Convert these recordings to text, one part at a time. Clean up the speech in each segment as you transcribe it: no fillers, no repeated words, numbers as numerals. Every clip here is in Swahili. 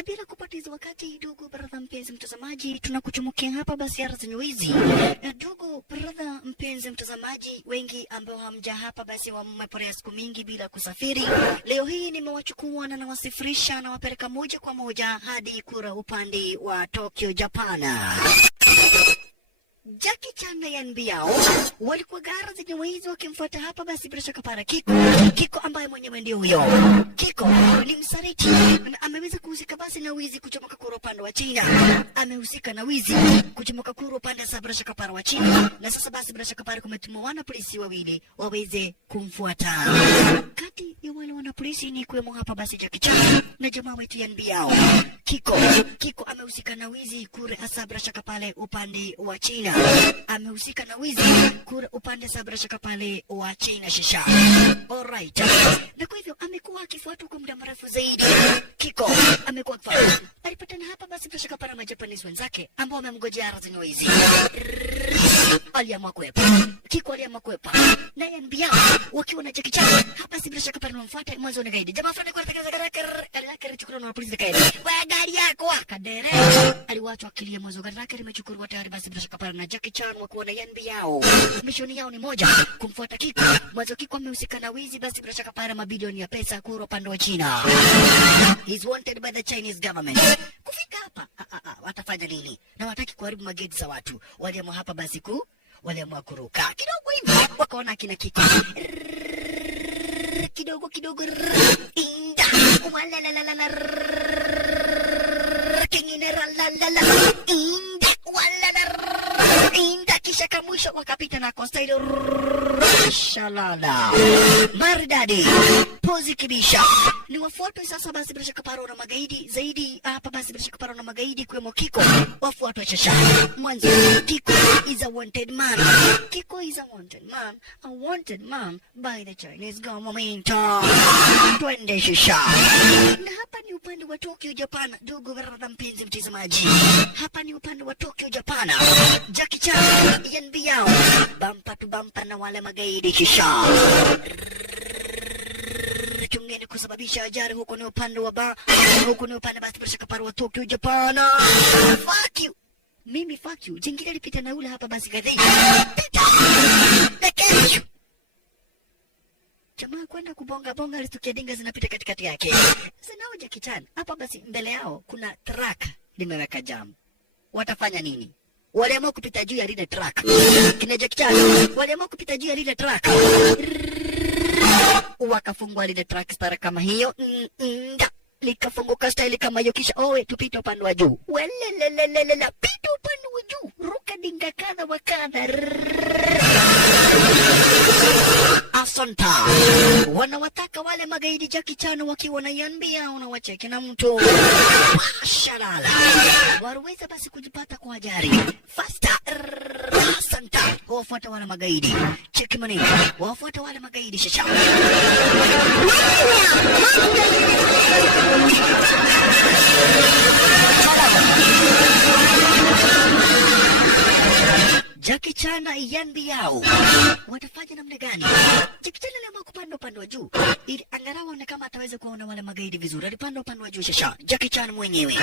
Na bila kupoteza wakati, ndugu brother mpenzi mtazamaji, tunakuchumukia hapa basi ara zenye wizi. Ndugu brother mpenzi mtazamaji, wengi ambao hamja hapa basi wamepotea siku mingi bila kusafiri. Leo hii nimewachukua na nawasifirisha na wapeleka moja kwa moja hadi kura upande wa Tokyo, Japan. Jackie Chan na Yan Biao walikuwa gara zenye wizi wakimfuata hapa basi bila shaka para Kiko ambaye mwenyewe ndio huyo. Kiko ni msaliti na ameweza kuhusika basi na wizi kuchomoka kura upande wa China. Amehusika na wizi kuchomoka kura upande wa bila shaka para wa China, na sasa basi bila shaka para kumetumwa wana polisi wawili waweze kumfuata. Kati ya wale wana polisi ni kuwemo hapa basi Jackie Chan na jamaa wetu Yan Biao. Kiko amehusika na wizi kura hasa bila shaka pale upande wa China. Amehusika na wizi kura upande sabra shaka pale wa China shisha. Alright. Na kwa hivyo amekuwa akifuatwa kwa muda mrefu zaidi. Kiko amekuwa akifuatwa. Alipatana hapa basi bila shaka para Majapanese wenzake ambao wamemgojea ara zenye wizi. Aliamua kwepa. Kiko aliamua kwepa. Na Yan Biao wakiwa na Jackie Chan hapa si bila shaka para mfuata mwanzo ni gaidi. Jamaa fulani kwa gari chukua na polisi kaidi. Wa gari yako akadere. Aliwachwa akilia mwanzo gari lake limechukuliwa tayari basi bila shaka para na Jackie Chan wakiwa na Yan Biao. Mishoni yao ni moja, kumfuata Kiko. Mwanzo Kiko amehusika na wizi basi bila shaka para mabilioni ya pesa kura upande wa China. He's wanted by the Chinese government. Kufika hapa watafanya nini? Na wataki kuharibu mageti za watu. Waliamua hapa basi waliamua kuruka kidogo hivi, wakaona kina Kiko kidogo inda wala kingine la inda wala inda, kisha kamwisho wakapita na Constantine shalala maridadi pozi kibisha. Ni wafuatwe sasa basi bila shaka paro na magaidi zaidi hapa basi bila shaka paro na magaidi kuwemo Kiko wafuatwe shasha. Mwanzo Kiko is a wanted man. Kiko is a wanted man by the Chinese government. Twende shasha. Na hapa ni upande wa Tokyo, Japan. Ndugu brother mpenzi mtazamaji, hapa ni upande wa Tokyo, Japan. Jackie Chan, Yan Biao bampa tu bampa na wale magaidi shasha. Chungeni kusababisha ajali huko ni upande wa huko ni upande basi bila shaka para wa Tokyo, Japan. Fuck you. Mimi fuck you. Jingine lipita na ule hapa basi gadhi. Pita. Nekesho. Jamaa kwenda kubonga alitukia dinga zinapita katikati yake. Sinao Jackie Chan. Hapa basi mbele yao kuna truck limeweka jam. Watafanya nini? Waliamua kupita juu ya lile truck. Kina Jackie Chan waliamua kupita juu ya lile truck. Wakafungua lile truck stara kama hiyo. Likafunguka style kama hiyo, kisha tupite upande wa juu. Welelelelele, pita upande wa juu. Ruka dinga kana wakana. Asanta. Wanawataka wale magaidi Jackie Chan wakiwa na Yan Biao na wacheke na mtu. Shalala. Waruweza basi kujipata kwa ajali. Faster. Asanta. Wafuata wale magaidi. Cheki maneno. Wafuata wale magaidi shasha. Jackie Chan na Yan Biao watafanya namna gani? Jackie Chan aliamua kupanda upande wa juu ili angalau aone kama ataweza kuona wale magaidi vizuri. Alipanda upande wa juu shasha. Jackie Chan mwenyewe.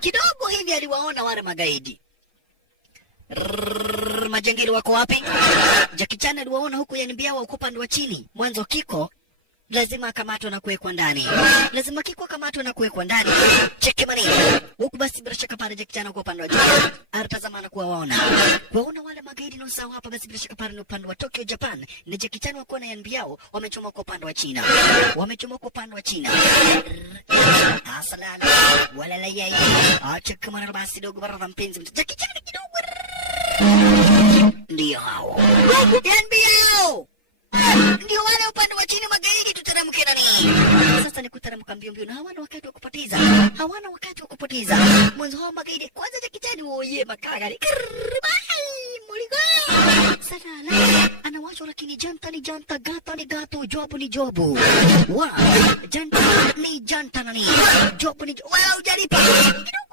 Kidogo hivi aliwaona wale magaidi. Majangili wako wapi? Jackie Chan aliwaona huku Yan Biao wako upande wa chini. Mwanzo Kiko lazima akamatwe na kuwekwa ndani. Lazima Kiko akamatwe na kuwekwa ndani. Cheki mani. Huku basi bila shaka pale Jackie Chan wako upande wa juu. Aratazama na kuwaona wale magaidi na usao hapa basi bila shaka pale upande wa Tokyo, Japan. Na Jackie Chan wako na Yan Biao wamechoma kwa upande wa China. Asalala. Wala la yai. Cheki mani basi dogo barabara mpenzi. Jackie Chan kidogo. Ndio hao. Yan Biao. Ndio wale upande wa chini magaidi, tuteremke nani? Sasa ni kuteremka mbio na hawana wakati wa kupoteza. Mwanzo hao magaidi kwanza Jackie Chan makagari. Muligo. Sasa anawashwa lakini janta ni janta, gata ni gato, jobu ni jobu. Janta ni janta nani? Jobu ni wow, jaripa. Kidogo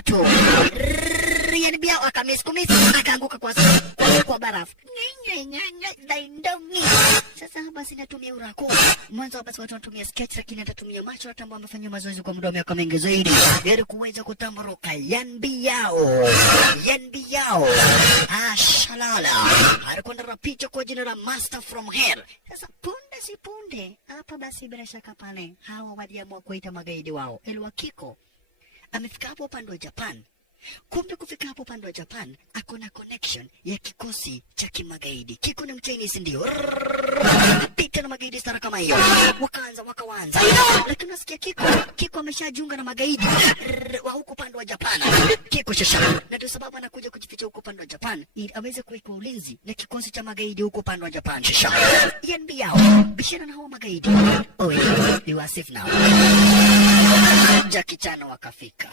moto. Yan Biao akamis-kumis, akaanguka kwa barafu. Daindongi. Sasa basi natumia urako. Mwanzo basi watu wanatumia sketch, lakini atatumia macho, watu ambao wamefanya mazoezi kwa muda wa miaka mingi zaidi ili kuweza kutamburuka. Yan Biao. Shalala. Alikwenda na picha kwa jina la Master from Hell. Sasa punde si punde hapa basi bila shaka pale hawa waliamua kuita magaidi wao. Elwa Kiko amefika hapo upande wa Japan. Kumbe kufika hapo upande wa Japan akona connection ya kikosi cha kimagaidi. Kiko ni Mchinese ndio. Pita na magaidi stara kama hiyo. Wakaanza. Lakini nasikia Kiko ameshajiunga na magaidi wa huko upande wa Japan. Kiko shasha. Na ndio sababu anakuja kujificha huko upande wa Japan ili aweze kuweka ulinzi na kikosi cha magaidi huko upande wa Japan. Shasha. Yan Biao bishana na hao magaidi. Oi, you are safe now. Jackie Chan wakafika.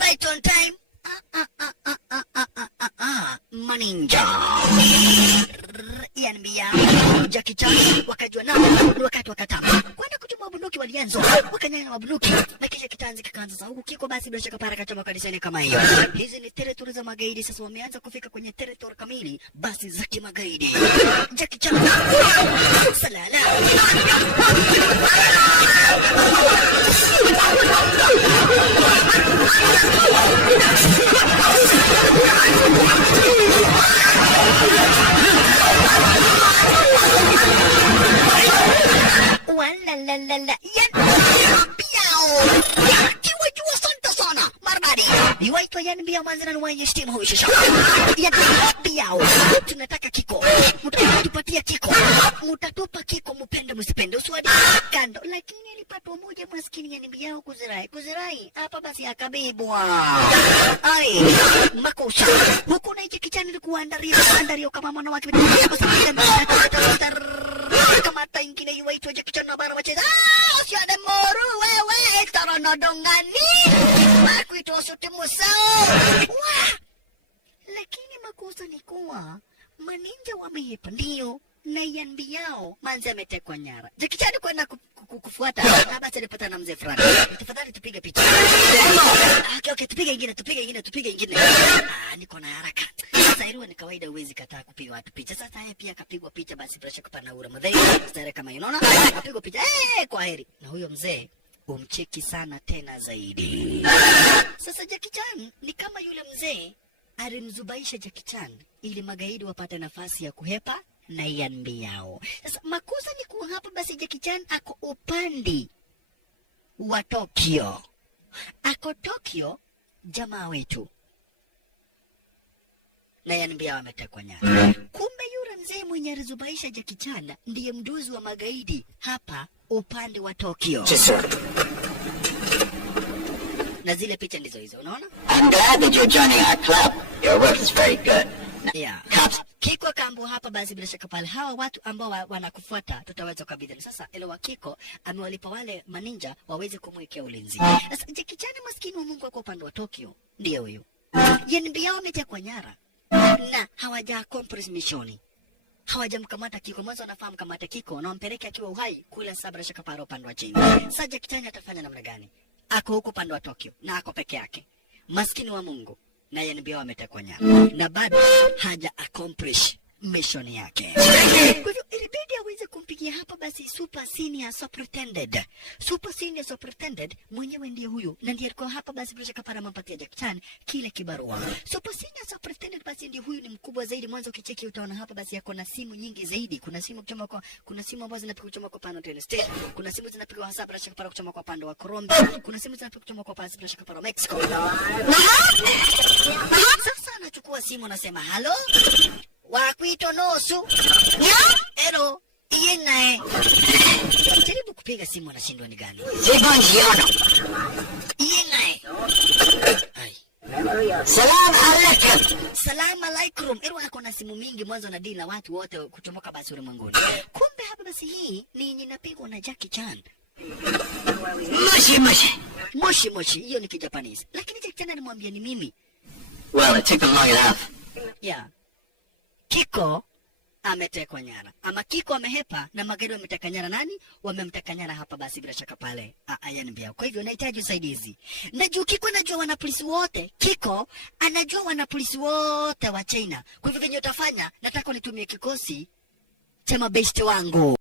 Right on time. Maninja. Yan Biao Jackie Chan wakajua nao wakati wakatama kwenda kuchuma bunduki, walianza wakanyanya na bunduki na kisha kitanzi kikaanza. Sasa huku Kiko basi bila shaka para kachoma kanisani kama hiyo. Hizi ni territory za magaidi. Sasa wameanza kufika kwenye territory kamili basi za kimagaidi. Jackie Chan salala Walalala Yan Biao kiwajua santa sana marmari iwaitwa Yan Biao manzana nuwenye shtima hui shisha. Yan Biao tunataka Kiko, mutatupatia Kiko, mutatupa Kiko, mupende musipende uswadi kando. Lakini ilipatwa moja maskini Yan Biao kuzirai hapa basi akabibwa. Ai makosa huku na Jackie Chan ilikuwa andario kama mwana wake kama hata ingine yuwaitwa Jackie Chan na bara wacheza usiade moru wewe tarana dongani makuito usuti musao. Lakini makosa ni kuwa maninja wamehepa ndio na Yan Biao manzi ametekwa nyara. Jackie Chan kwenda kufuata basi alipata na mzee fulani. Tafadhali tupige picha. Okay, tupige ingine. Niko na haraka. Sasa hilo ni kawaida, uwezi kataa kupiga watu picha. Sasa yeye pia akapigwa picha basi pressure kupana ura madai. Sasa kama unaona akapigwa picha. Kwa heri. Na huyo mzee umcheki sana tena zaidi. Sasa Jackie Chan ni kama yule mzee alimzubaisha Jackie Chan ili magaidi wapate nafasi ya kuhepa na Yan Biao. Sasa makosa ni kuwa hapa basi Jackie Chan ako upande wa Tokyo. Ako Tokyo jamaa wetu. Na Yan Biao ametekwa nyara. Kumbe yule mzee mwenye alizubaisha Jackie Chan ndiye mduzi wa magaidi hapa upande wa Tokyo. Na zile picha ndizo hizo, unaona? I'm glad that you're joining our club. Your work is very good. Yeah. Kiko kambu hapa basi bila shaka pale hawa watu ambao wanakufuata tutaweza kukabidhi. Sasa Elwa Kiko amewalipa wale maninja waweze kumwekea ulinzi. Sasa Jackie Chan maskini wa Mungu kwa upande wa Tokyo ndio huyo. Yan Biao ametekwa nyara na hawaja accomplish mission. Hawajamkamata Kiko. Mwanzo wanafahamu kamata Kiko na wampeleke akiwa uhai kula sabra shaka pale upande wa chini. Sasa Jackie Chan atafanya namna gani? Ako huko upande wa Tokyo na ako peke yake. Maskini wa Mungu na Yan Biao ametekwa nyara na bado haja accomplish mission yake. Kwa hivyo ilibidi aweze kumpigia hapa basi Super Senior Superintendent. Super Senior Superintendent mwenyewe ndiye huyu na ndiye alikuwa hapa basi bila shaka para mampatia Jackie Chan kile kibarua. Super Senior Superintendent basi ndiye huyu, ni mkubwa zaidi. Mwanzo ukicheki utaona hapa basi yako na simu nyingi zaidi. Kuna simu kuchoma kwa, kuna simu ambazo zinapigwa kuchoma kwa pande wa State. Kuna simu zinapigwa hasa bila shaka para kuchoma kwa pande wa Colombia. Kuna simu zinapigwa kuchoma kwa pande bila shaka para Mexico. Sasa anachukua simu anasema, "Hello? Wakuito nosu." Ero, iyenae. Jaribu kupiga simu anashindwa ni gani? Iyenae. Ai. Salam alaikum. Salam alaikum. Ero ako na simu mingi, mwanzo na dini na watu wote kuchomoka basi ulimwenguni. Kumbe hapa basi hii ni ninapigwa na Jackie Chan. Moshi. Hiyo ni Kijapanese. Lakini Jackie Chan anamwambia ni mimi. Well, it took them long enough. Yeah. Kiko ametekwa nyara, ama Kiko amehepa na magaidi wameteka nyara nani? Wamemteka nyara hapa basi bila shaka pale Ian Bear. Kwa hivyo nahitaji usaidizi. Najua Kiko anajua wanapolisi wote. Kiko anajua wanapolisi wote wa China. Kwa hivyo venye utafanya, nataka unitumie kikosi cha mabeshte wangu.